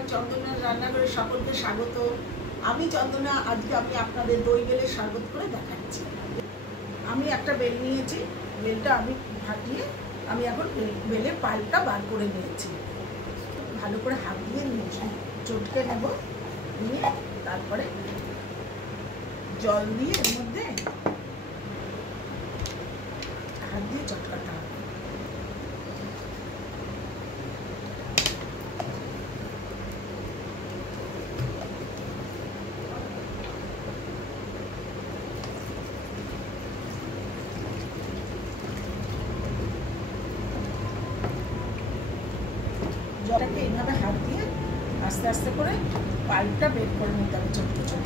চন্দনার রান্নাঘরে সকলকে স্বাগত। আমি চন্দনা। আজকে আমি আপনাদের দই বেলের শরবত করে দেখাচ্ছি। আমি একটা বেল নিয়েছি, বেলটা আমি ফাটিয়ে আমি এখন বেলের পাল্পটা বার করে নিয়েছি। ভালো করে হাত দিয়ে চটকে নেব, নিয়ে তারপরে জল দিয়ে এর মধ্যে হাত দিয়ে চটকাতে হবে। জলটাকে এইভাবে হাত দিয়ে আস্তে আস্তে করে পাল্পটা বের করে নিতে হবে ছোট্ট ছোট।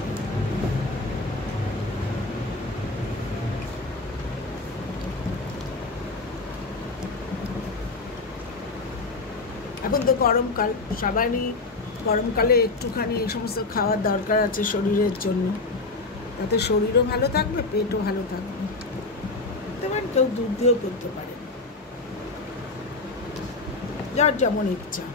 এখন তো গরমকাল, সবারই গরমকালে একটুখানি এই সমস্ত খাওয়ার দরকার আছে শরীরের জন্য, তাতে শরীরও ভালো থাকবে, পেটও ভালো থাকবে। তেমন কেউ দুধ দিয়েও করতে পারে, যার যেমন ইচ্ছা।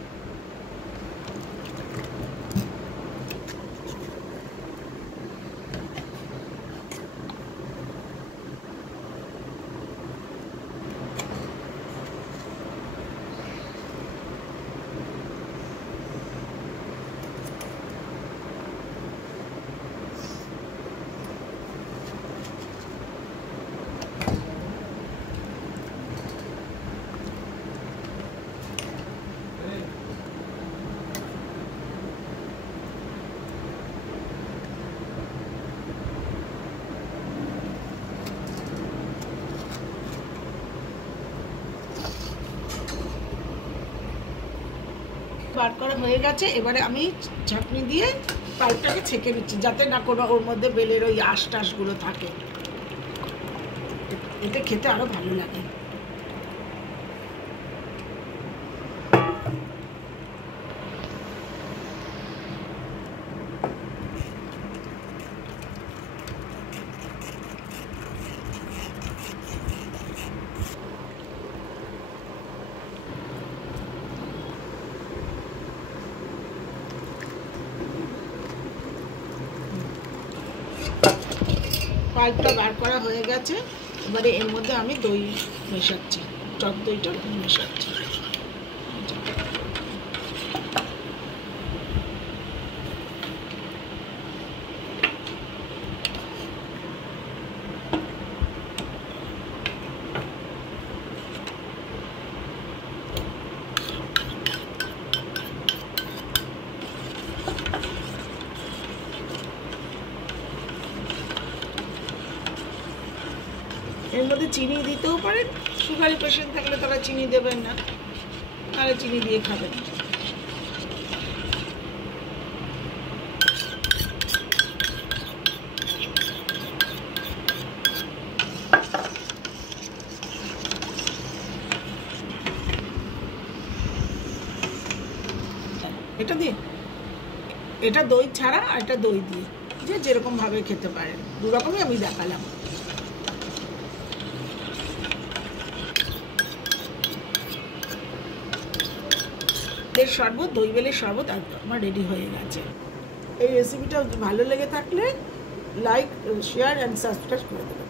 বার করা হয়ে গেছে, এবারে আমি ছাঁকনি দিয়ে পাল্পটাকে ছেঁকে নিচ্ছি, যাতে না কোনো ওর মধ্যে বেলের ওই আঁশ টাশগুলো থাকে। এতে খেতে আরো ভালো লাগে। পাল্পটা বার করা হয়ে গেছে, এবারে এর মধ্যে আমি দই মেশাচ্ছি, টক দইটা মেশাচ্ছি। এর মধ্যে চিনি দিতেও পারেন, সুগারি পেশেন্ট থাকলে তারা চিনি দেবেন না, তারা চিনি দিয়ে খাবেন। এটা দিয়ে, এটা দই ছাড়া আর এটা দই দিয়ে, যে যেরকম ভাবে খেতে পারেন, দু রকমই আমি দেখালাম। শরবত, দই বেলের শরবত আমার রেডি হয়ে গেছে। এই রেসিপিটা ভালো লেগে থাকলে লাইক, শেয়ার অ্যান্ড সাবস্ক্রাইব করে দেবেন।